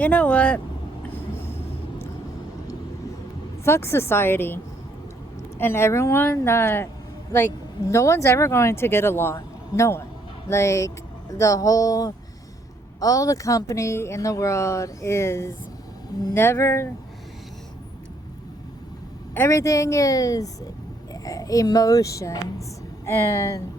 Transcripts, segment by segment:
You know what? Fuck society and everyone that, like, no one's ever going to get along. No one. Like, all the company in the world is never, everything is emotions. And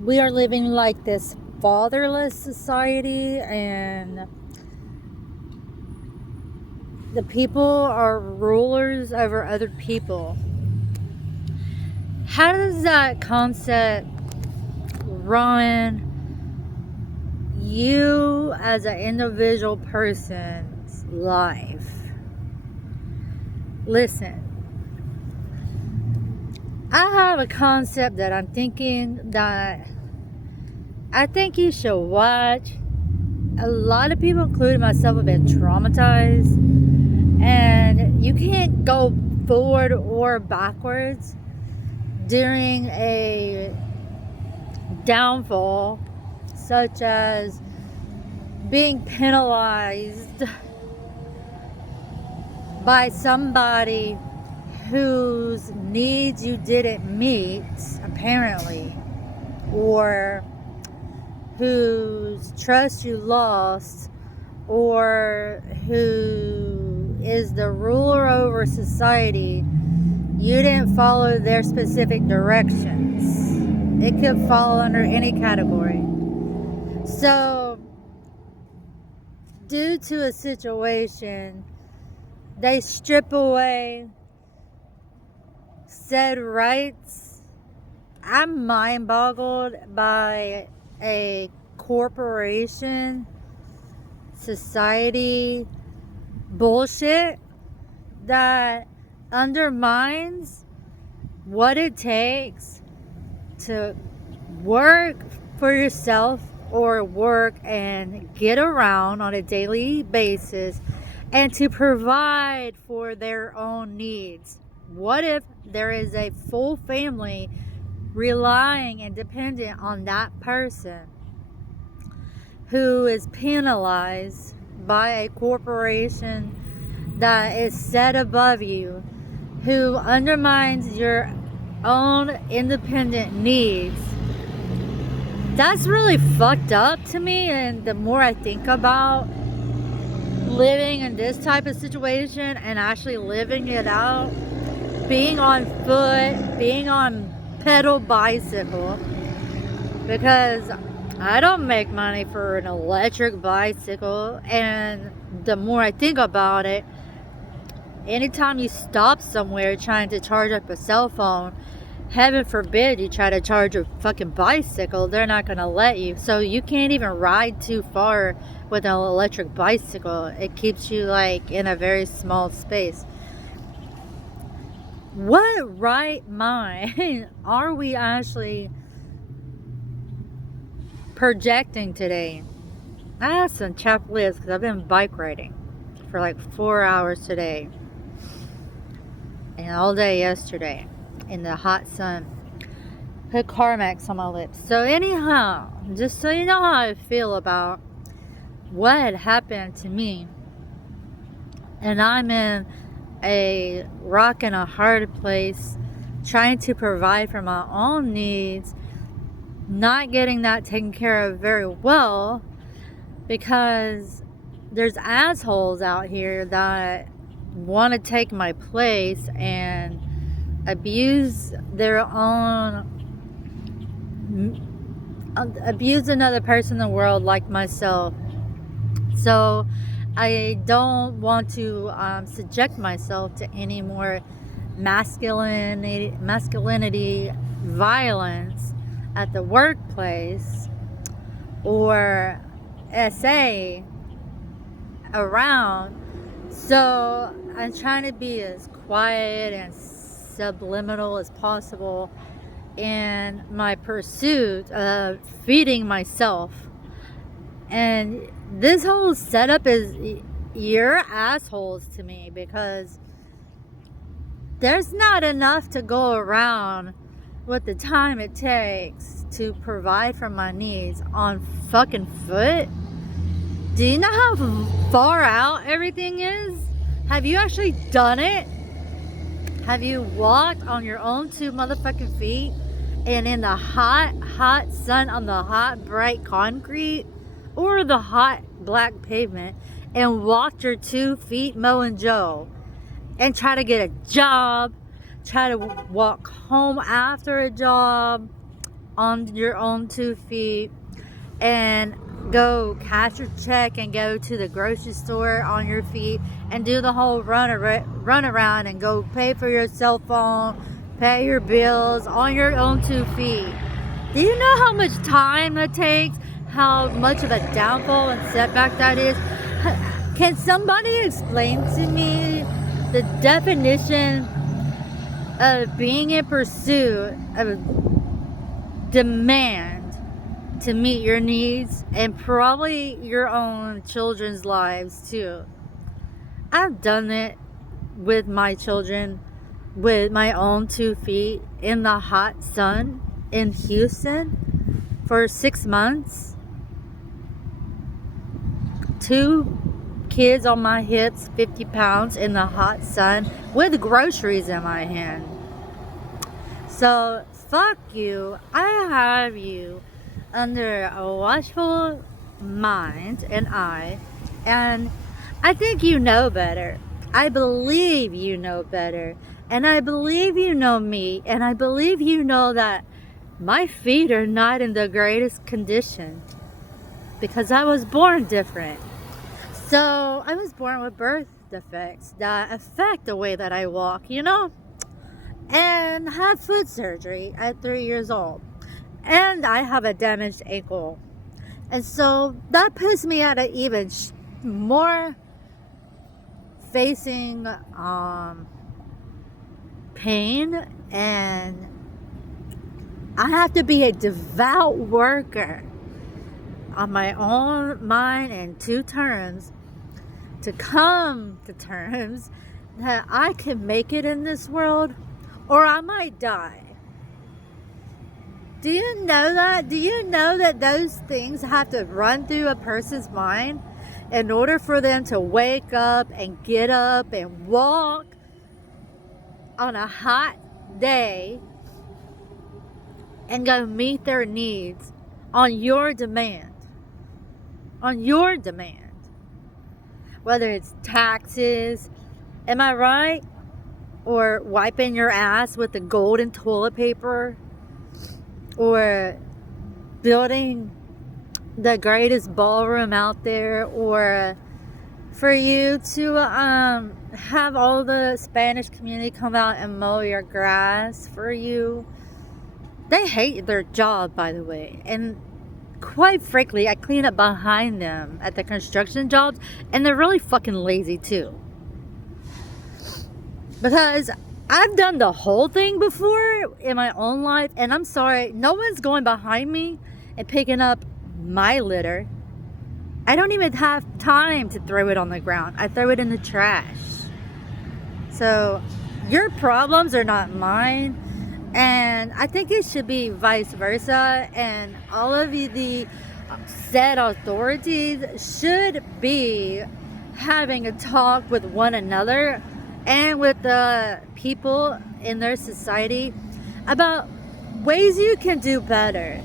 we are living like this fatherless society, and the people are rulers over other people. How does that concept ruin you as an individual person's life? Listen, I have a concept that I'm thinking that I think you should watch. A lot of people, including myself, have been traumatized, and you can't go forward or backwards during a downfall, such as being penalized by somebody whose needs you didn't meet, apparently, or whose trust you lost, or who is the ruler over society. You didn't follow their specific directions. It could fall under any category. So, due to a situation, they strip away said rights. I'm mind boggled by a corporation, society bullshit that undermines what it takes to work for yourself or work and get around on a daily basis and to provide for their own needs. What if there is a full family relying and dependent on that person who is penalized by a corporation that is set above you, who undermines your own independent needs? That's really fucked up to me. And the more I think about living in this type of situation and actually living it out, being on foot, being on pedal bicycle, because I don't make money for an electric bicycle. And the more I think about it, anytime you stop somewhere trying to charge up a cell phone, heaven forbid you try to charge a fucking bicycle, they're not going to let you. So you can't even ride too far with an electric bicycle. It keeps you like in a very small space. What right mind are we actually projecting today? I have some chapped lips because I've been bike riding for like 4 hours today and all day yesterday in the hot sun. Put Carmex on my lips. So anyhow, just so you know how I feel about what had happened to me, and I'm in a rock and a hard place trying to provide for my own needs, not getting that taken care of very well because there's assholes out here that want to take my place and abuse another person in the world like myself. So I don't want to subject myself to any more masculinity violence at the workplace or SA around. So I'm trying to be as quiet and subliminal as possible in my pursuit of feeding myself. And this whole setup is, you're assholes to me, because there's not enough to go around with the time it takes to provide for my needs on fucking foot. Do you know how far out everything is? Have you actually done it? Have you walked on your own 2 motherfucking feet and in the hot, hot sun on the hot, bright concrete or the hot, black pavement and walked your 2 feet mowing Joe and try to get a job, try to walk home after a job on your own 2 feet and go cash your check and go to the grocery store on your feet and do the whole run around and go pay for your cell phone, pay your bills on your own 2 feet. Do you know how much time that takes? How much of a downfall and setback that is? Can somebody explain to me the definition of being in pursuit of demand to meet your needs and probably your own children's lives too? I've done it with my children with my own 2 feet in the hot sun in Houston for 6 months. 2 kids on my hips, 50 pounds in the hot sun with groceries in my hand. So fuck you. I have you under a watchful mind and eye, and I think you know better. I believe you know better, and I believe you know me, and I believe you know that my feet are not in the greatest condition because I was born different. So I was born with birth defects that affect the way that I walk, and had foot surgery at 3 years old. And I have a damaged ankle. And so that puts me at an even more facing pain. And I have to be a devout worker on my own mind and 2 terms to come to terms that I can make it in this world or I might die. Do you know that? Do you know that those things have to run through a person's mind in order for them to wake up and get up and walk on a hot day and go meet their needs on your demand? On your demand. Whether it's taxes, am I right? Or wiping your ass with the golden toilet paper, or building the greatest ballroom out there, or for you to have all the Spanish community come out and mow your grass for you. They hate their job, by the way, and quite frankly, I clean up behind them at the construction jobs, and they're really fucking lazy too. Because I've done the whole thing before in my own life, and I'm sorry, no one's going behind me and picking up my litter. I don't even have time to throw it on the ground. I throw it in the trash. So your problems are not mine, and I think it should be vice versa, and all of you, the said authorities, should be having a talk with one another and with the people in their society about ways you can do better,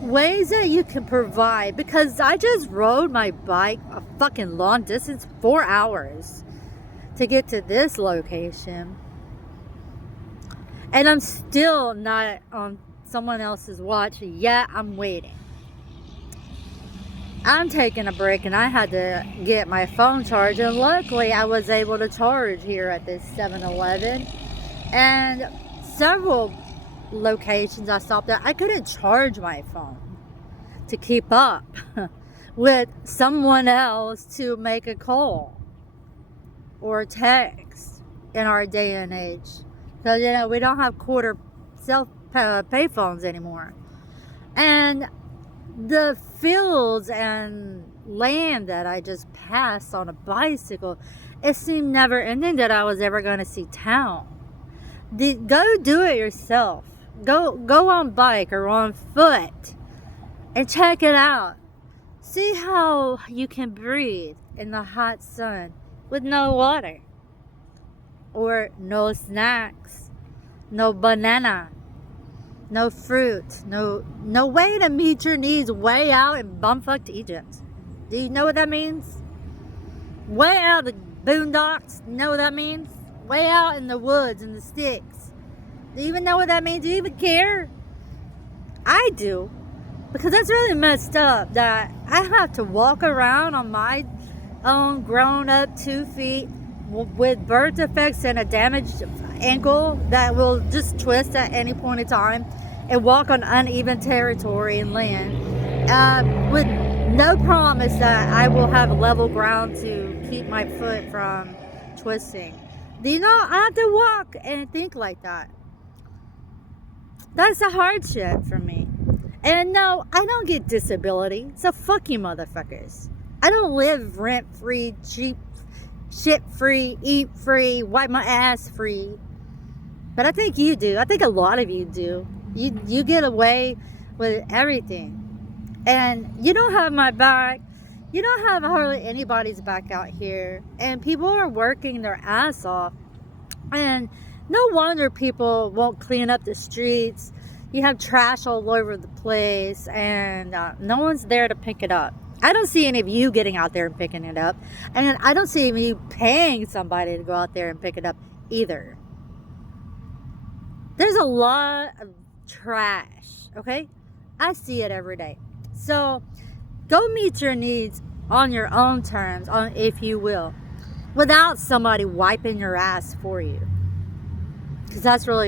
ways that you can provide. Because I just rode my bike a fucking long distance, 4 hours, to get to this location, and I'm still not on someone else's watch yet. I'm waiting. I'm taking a break, and I had to get my phone charged, and luckily I was able to charge here at this 7-Eleven, and several locations I stopped at, I couldn't charge my phone to keep up with someone else to make a call or text in our day and age, because we don't have quarter cell pay phones anymore. And the fields and land that I just passed on a bicycle, it seemed never ending that I was ever going to see town. Go do it yourself. Go on bike or on foot and check it out. See how you can breathe in the hot sun with no water, or no snacks, no banana, no fruit, no way to meet your needs way out in bumfucked Egypt. Do you know what that means? Way out the boondocks, you know what that means? Way out in the woods and the sticks. Do you even know what that means? Do you even care? I do. Because that's really messed up that I have to walk around on my own grown up 2 feet with birth defects and a damaged ankle that will just twist at any point in time, and walk on uneven territory and land with no promise that I will have level ground to keep my foot from twisting. Do you know, I have to walk and think like that. That's a hardship for me. And no, I don't get disability, so fuck you motherfuckers. I don't live rent-free, cheap, shit-free, eat-free, wipe my ass free. But I think you do. I think a lot of you do. You get away with everything. And you don't have my back. You don't have hardly anybody's back out here. And people are working their ass off. And no wonder people won't clean up the streets. You have trash all over the place, and no one's there to pick it up. I don't see any of you getting out there and picking it up. And I don't see any of you paying somebody to go out there and pick it up either. There's a lot of trash, okay? I see it every day. So go meet your needs on your own terms, if you will, without somebody wiping your ass for you. Because that's really